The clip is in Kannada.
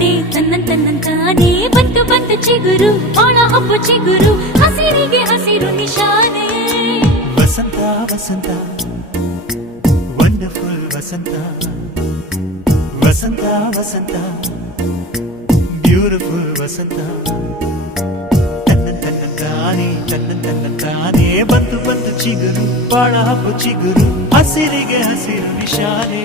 ತಾನೇ ತನ್ನಂತಾನೇ ಬಂತು ಬಂತು ಚಿಗುರು ಬಾಳ ಹಬ್ಬ ಚಿಗುರು ಹಸಿರಿಗೆ ಹಸಿರು ನಿಶಾನೆ ವಸಂತ ವಸಂತ ವಂಡರ್ಫುಲ್ ವಸಂತ ವಸಂತ ವಸಂತ ಬ್ಯೂಟಿಫುಲ್ ವಸಂತ ತನ್ನಂತಾನೇ ಬಂತು ಬಂತು ಚಿಗುರು ಬಾಳ ಹಬ್ಬ ಚಿಗುರು ಹಸಿರಿಗೆ ಹಸಿರು ನಿಶಾನೆ